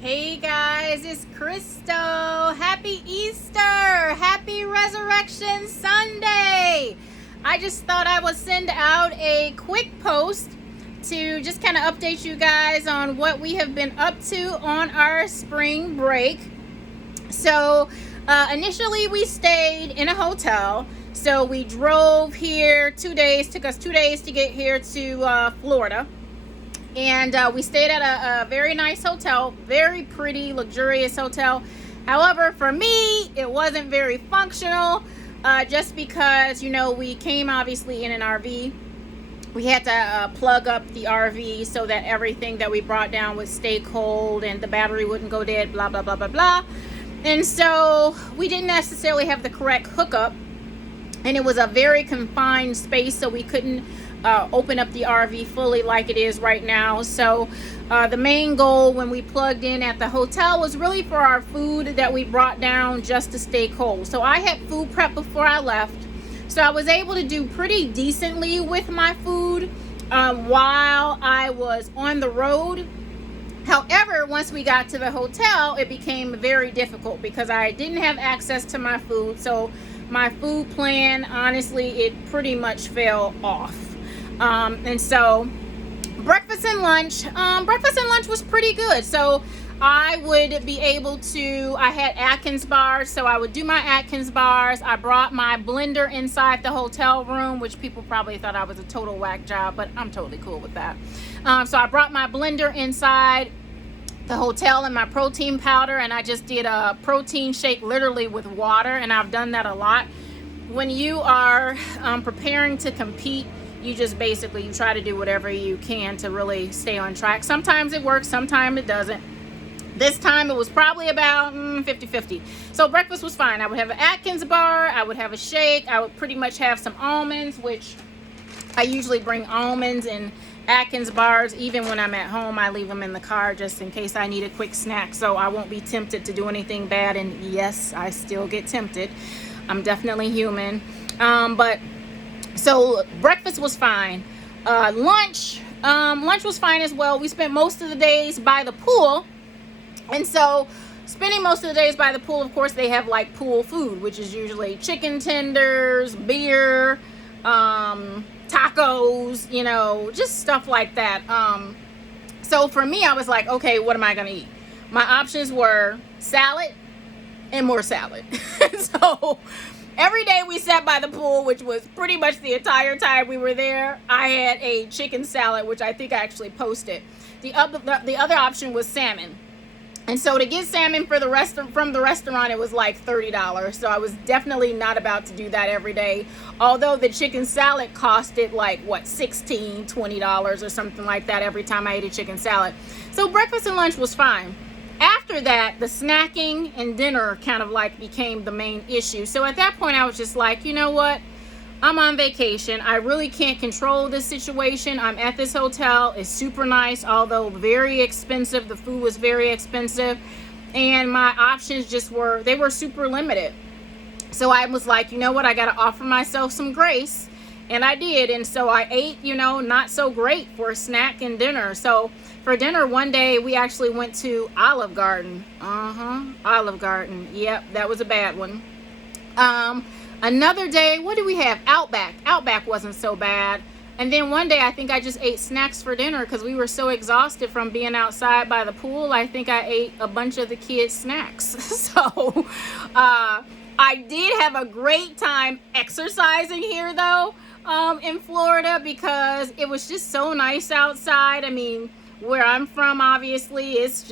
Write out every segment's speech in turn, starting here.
Hey guys, it's Crystal. Happy Easter! Happy Resurrection Sunday! I just thought I would send out a quick post to just kind of update you guys on what we have been up to on our spring break. So, initially we stayed in a hotel. So we drove here 2 days, took us 2 days to get here to Florida. And we stayed at a very nice hotel, very pretty, luxurious hotel. However, for me, it wasn't very functional, just because, we came obviously in an RV. We had to plug up the RV so that everything that we brought down would stay cold and the battery wouldn't go dead, blah, blah, blah, blah, blah. And so we didn't necessarily have the correct hookup. And it was a very confined space, so we couldn't open up the RV fully like it is right now. So the main goal when we plugged in at the hotel was really for our food that we brought down just to stay cold. So I had food prep before I left, so I was able to do pretty decently with my food while I was on the road. However, once we got to the hotel, it became very difficult because I didn't have access to my food. So my food plan, honestly, it pretty much fell off. And so breakfast and lunch was pretty good. So I would be able to, I had Atkins bars, so I would do my Atkins bars. I brought my blender inside the hotel room, which people probably thought I was a total whack job, but I'm totally cool with that. So I brought my blender inside the hotel and my protein powder, and I just did a protein shake literally with water, and I've done that a lot. When you are preparing to compete, you just basically, you try to do whatever you can to really stay on track. Sometimes it works, sometimes it doesn't. This time it was probably about 50-50. So breakfast was fine. I would have an Atkins bar, I would have a shake, I would pretty much have some almonds, which I usually bring almonds and Atkins bars. Even when I'm at home, I leave them in the car just in case I need a quick snack, so I won't be tempted to do anything bad. And yes, I still get tempted. I'm definitely human. But so breakfast was fine. Lunch was fine as well. We spent most of the days by the pool. And so spending most of the days by the pool, of course, they have like pool food, which is usually chicken tenders, beer, tacos, just stuff like that. So for me, I was like, okay, what am I gonna eat? My options were salad and more salad. So every day we sat by the pool, which was pretty much the entire time we were there, I had a chicken salad, which I think I actually posted. The other option was salmon. And so to get salmon from the restaurant, it was like $30. So I was definitely not about to do that every day. Although the chicken salad costed like, $16, $20 or something like that every time I ate a chicken salad. So breakfast and lunch was fine. After that, the snacking and dinner kind of like became the main issue. So at that point, I was just like, you know what? I'm on vacation. I really can't control this situation. I'm at this hotel. It's super nice, although very expensive. The food was very expensive. And my options they were super limited. So I was like, you know what? I got to offer myself some grace. And I did. And so I ate, not so great for a snack and dinner. So for dinner, one day we actually went to Olive Garden. Olive Garden. Yep, that was a bad one. Another day, what did we have? Outback. Outback wasn't so bad. And then one day, I think I just ate snacks for dinner because we were so exhausted from being outside by the pool. I think I ate a bunch of the kids' snacks. So I did have a great time exercising here, though, in Florida, because it was just so nice outside. I mean, where I'm from, obviously, it's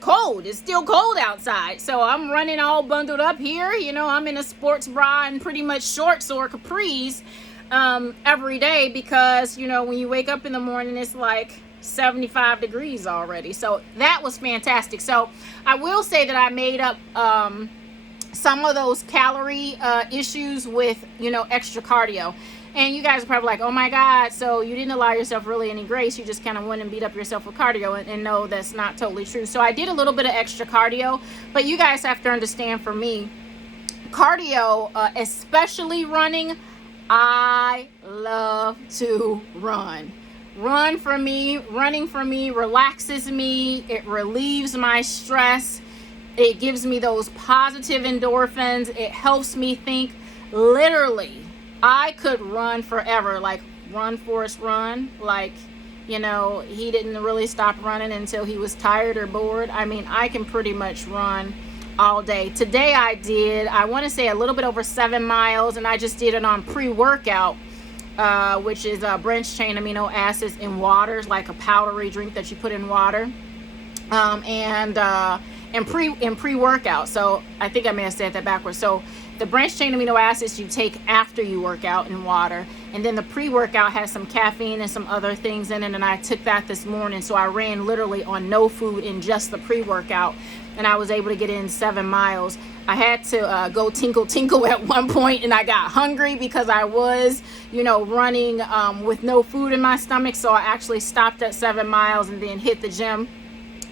cold. It's still cold outside. So I'm running all bundled up here. I'm in a sports bra and pretty much shorts or capris every day because, when you wake up in the morning, it's like 75 degrees already. So that was fantastic. So I will say that I made up some of those calorie issues with, extra cardio. And you guys are probably like, oh my God, so you didn't allow yourself really any grace. You just kind of went and beat up yourself with cardio. And no, that's not totally true. So I did a little bit of extra cardio. But you guys have to understand, for me, cardio, especially running, I love to run. Running for me relaxes me. It relieves my stress. It gives me those positive endorphins. It helps me think. Literally, I could run forever. Like, run, Forrest, run. Like, you know, he didn't really stop running until he was tired or bored. I mean, I can pretty much run all day. Today I want to say a little bit over 7 miles, and I just did it on pre-workout, which is branched chain amino acids in waters, like a powdery drink that you put in water, and pre-workout. So I think I may have said that backwards. So the branched chain amino acids you take after you work out in water, and then the pre-workout has some caffeine and some other things in it, and I took that this morning. So I ran literally on no food in just the pre-workout, and I was able to get in 7 miles. I had to go tinkle at one point, and I got hungry because I was, running with no food in my stomach. So I actually stopped at 7 miles and then hit the gym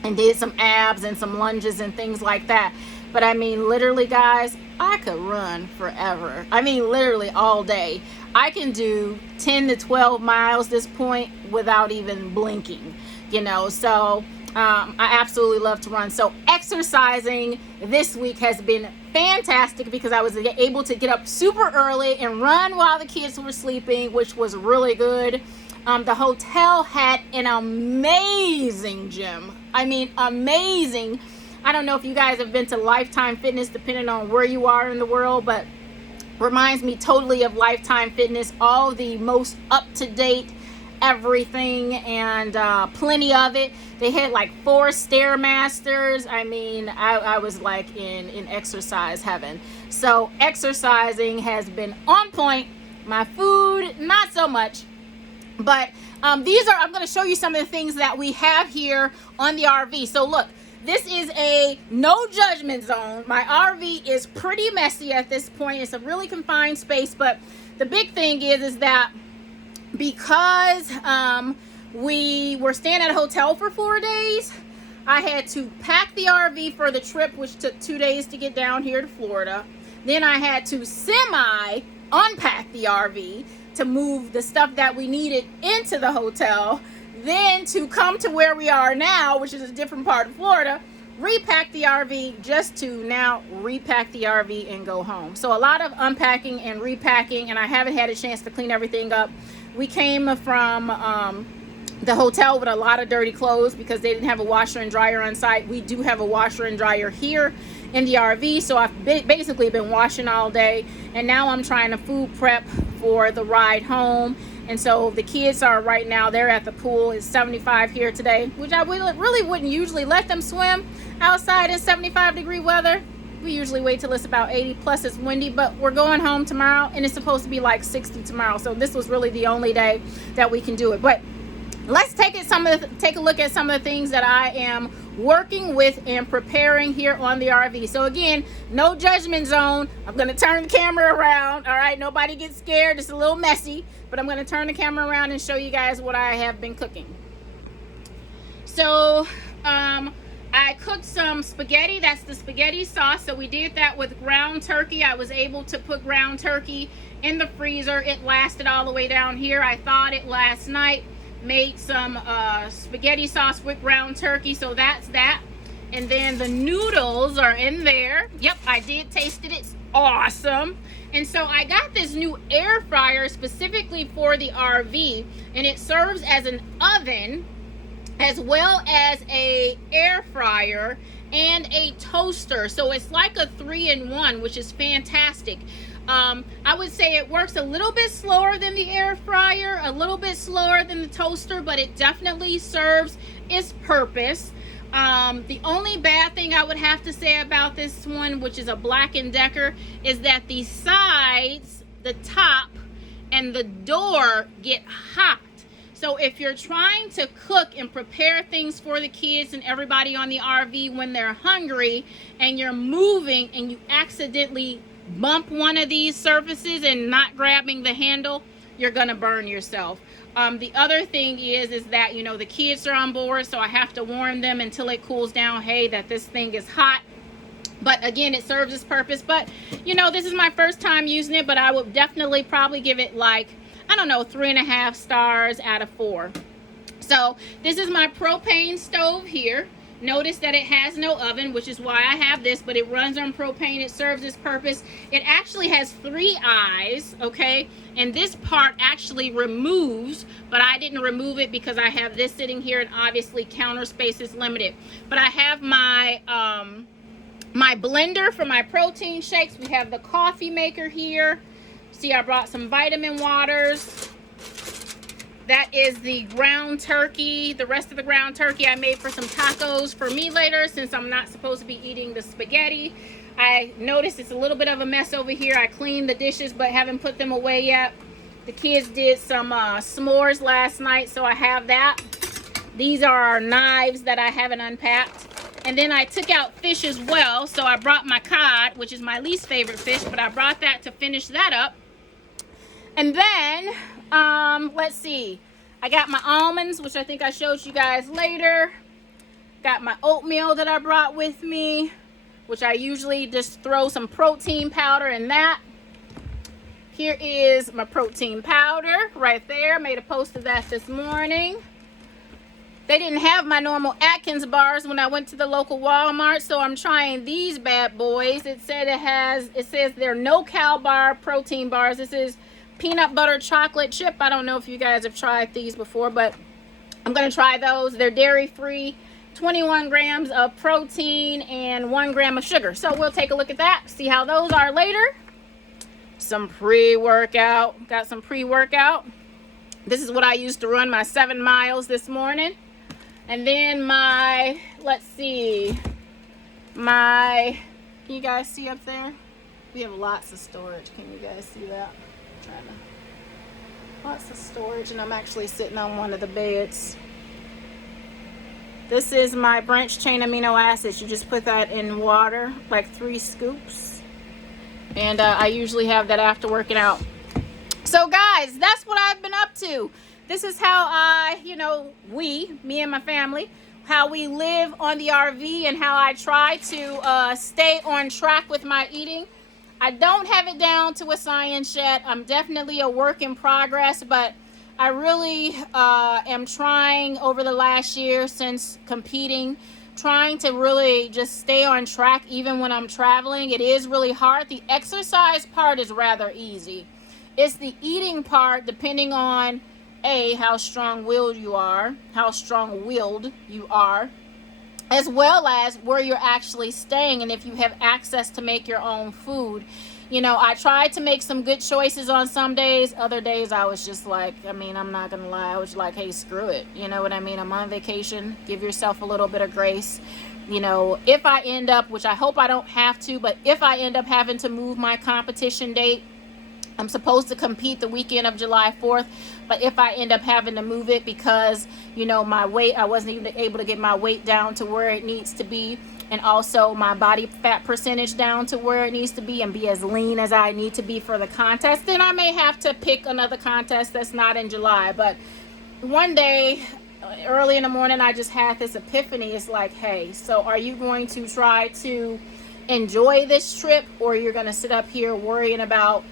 and did some abs and some lunges and things like that. But I mean, literally, guys, I could run forever. I mean, literally all day. I can do 10 to 12 miles this point without even blinking, so I absolutely love to run. So exercising this week has been fantastic because I was able to get up super early and run while the kids were sleeping, which was really good. The hotel had an amazing gym. I mean, amazing. I don't know if you guys have been to Lifetime Fitness, depending on where you are in the world, but reminds me totally of Lifetime Fitness. All the most up-to-date everything, and plenty of it. They had like 4 Stairmasters. I mean, I was like in exercise heaven. So exercising has been on point. My food, not so much. But I'm going to show you some of the things that we have here on the RV. So look, this is a no judgment zone. My RV is pretty messy at this point. It's a really confined space, but the big thing is that because we were staying at a hotel for 4 days, I had to pack the RV for the trip, which took 2 days to get down here to Florida. Then I had to unpack the RV to move the stuff that we needed into the hotel. Then to come to where we are now, which is a different part of Florida, repack the RV just to now repack the RV and go home. So a lot of unpacking and repacking, and I haven't had a chance to clean everything up. We came from the hotel with a lot of dirty clothes because they didn't have a washer and dryer on site. We do have a washer and dryer here in the RV, so I've basically been washing all day, and now I'm trying to food prep for the ride home. And so the kids are right now, they're at the pool. It's 75 here today, which I really wouldn't usually let them swim outside in 75-degree weather. We usually wait till it's about 80, plus it's windy, but we're going home tomorrow, and it's supposed to be like 60 tomorrow. So this was really the only day that we can do it. But let's take a look at some of the things that I am working with and preparing here on the RV. So again, no judgment zone. I'm going to turn the camera around. All right, nobody get scared. It's a little messy, but I'm going to turn the camera around and show you guys what I have been cooking. So I cooked some spaghetti. That's the spaghetti sauce. So we did that with ground turkey. I was able to put ground turkey in the freezer. It lasted all the way down here. I thawed it last night. Made some spaghetti sauce with ground turkey, so that's that. And then the noodles are in there. Yep, I did taste it. It's awesome. And so I got this new air fryer specifically for the RV, and it serves as an oven as well as a air fryer and a toaster. So it's like a 3-in-1, which is fantastic. I would say it works a little bit slower than the air fryer, a little bit slower than the toaster, but it definitely serves its purpose. The only bad thing I would have to say about this one, which is a Black & Decker, is that the sides, the top, and the door get hot. So if you're trying to cook and prepare things for the kids and everybody on the RV when they're hungry, and you're moving and you accidentally bump one of these surfaces and not grabbing the handle, you're gonna burn yourself. The other thing is that the kids are on board, so I have to warn them until it cools down, hey, that this thing is hot. But again, it serves its purpose. But this is my first time using it, but I would definitely probably give it like, I don't know, 3.5 stars out of 4. So this is my propane stove here. Notice that it has no oven, which is why I have this, but it runs on propane. It serves its purpose. It actually has 3 eyes, okay? And this part actually removes, but I didn't remove it because I have this sitting here, and obviously counter space is limited. But I have my my blender for my protein shakes. We have the coffee maker here. See, I brought some vitamin waters. That is the ground turkey. The rest of the ground turkey I made for some tacos for me later, since I'm not supposed to be eating the spaghetti. I noticed it's a little bit of a mess over here. I cleaned the dishes but haven't put them away yet. The kids did some s'mores last night, so I have that. These are our knives that I haven't unpacked. And then I took out fish as well, so I brought my cod, which is my least favorite fish, but I brought that to finish that up. And then let's see, I got my almonds, which I think I showed you guys later. Got my oatmeal that I brought with me, which I usually just throw some protein powder in that. Here is my protein powder right there. Made a post of that this morning. They didn't have my normal Atkins bars when I went to the local Walmart, so I'm trying these bad boys. It says they're no cal bar protein bars. This is peanut butter chocolate chip. I don't know if you guys have tried these before, but I'm gonna try those. They're dairy free, 21 grams of protein and 1 gram of sugar. So we'll take a look at that, see how those are later. Some pre-workout, got some pre-workout. This is what I used to run my 7 miles this morning. And then my, let's see, can you guys see up there? We have lots of storage. Can you guys see that? Lots of storage, and I'm actually sitting on one of the beds. This is my branched chain amino acids. You just put that in water, like 3 scoops. And I usually have that after working out. So guys, that's what I've been up to. This is how me and my family, how we live on the RV, and how I try to stay on track with my eating. I don't have it down to a science yet. I'm definitely a work in progress, but I really am trying over the last year since competing, trying to really just stay on track even when I'm traveling. It is really hard. The exercise part is rather easy. It's the eating part, depending on how strong-willed you are, as well as where you're actually staying and if you have access to make your own food. You know, I tried to make some good choices on some days. Other days I was just like, I'm not gonna lie, I was like, hey, screw it. You know what I mean? I'm on vacation. Give yourself a little bit of grace. You know, if I end up, which I hope I don't have to, but if I end up having to move my competition date, I'm supposed to compete the weekend of July 4th, but if I end up having to move it because, my weight, I wasn't even able to get my weight down to where it needs to be, and also my body fat percentage down to where it needs to be, and be as lean as I need to be for the contest, then I may have to pick another contest that's not in July. But one day, early in the morning, I just had this epiphany. It's like, hey, so are you going to try to enjoy this trip, or you're going to sit up here worrying about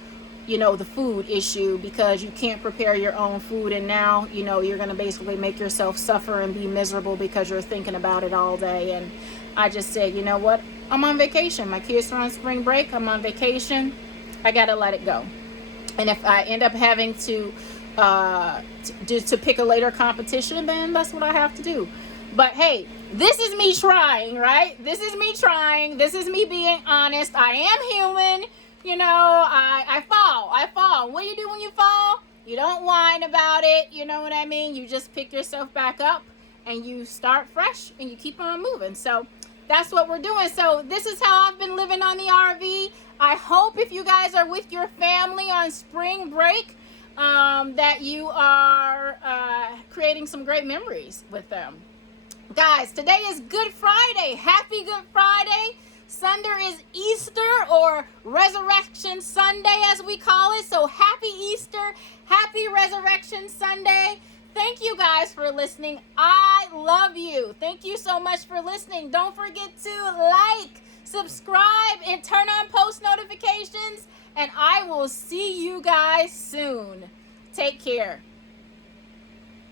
the food issue because you can't prepare your own food, and now you're going to basically make yourself suffer and be miserable because you're thinking about it all day. And I just said, you know what, I'm on vacation. My kids are on spring break. I'm on vacation. I got to let it go. And if I end up having to pick a later competition, then that's what I have to do. But hey, this is me trying, right? This is me trying. This is me being honest. I am human. I fall. What do you do when you fall? You don't whine about it. You know what I mean? You just pick yourself back up and you start fresh and you keep on moving. So that's what we're doing. So this is how I've been living on the RV. I hope if you guys are with your family on spring break, that you are creating some great memories with them. Guys, today is Good Friday. Happy Good Friday. Sunday is Easter, or Resurrection Sunday as we call it. So happy Easter, happy Resurrection Sunday. Thank you guys for listening. I love you. Thank you so much for listening. Don't forget to like, subscribe, and turn on post notifications. And I will see you guys soon. Take care.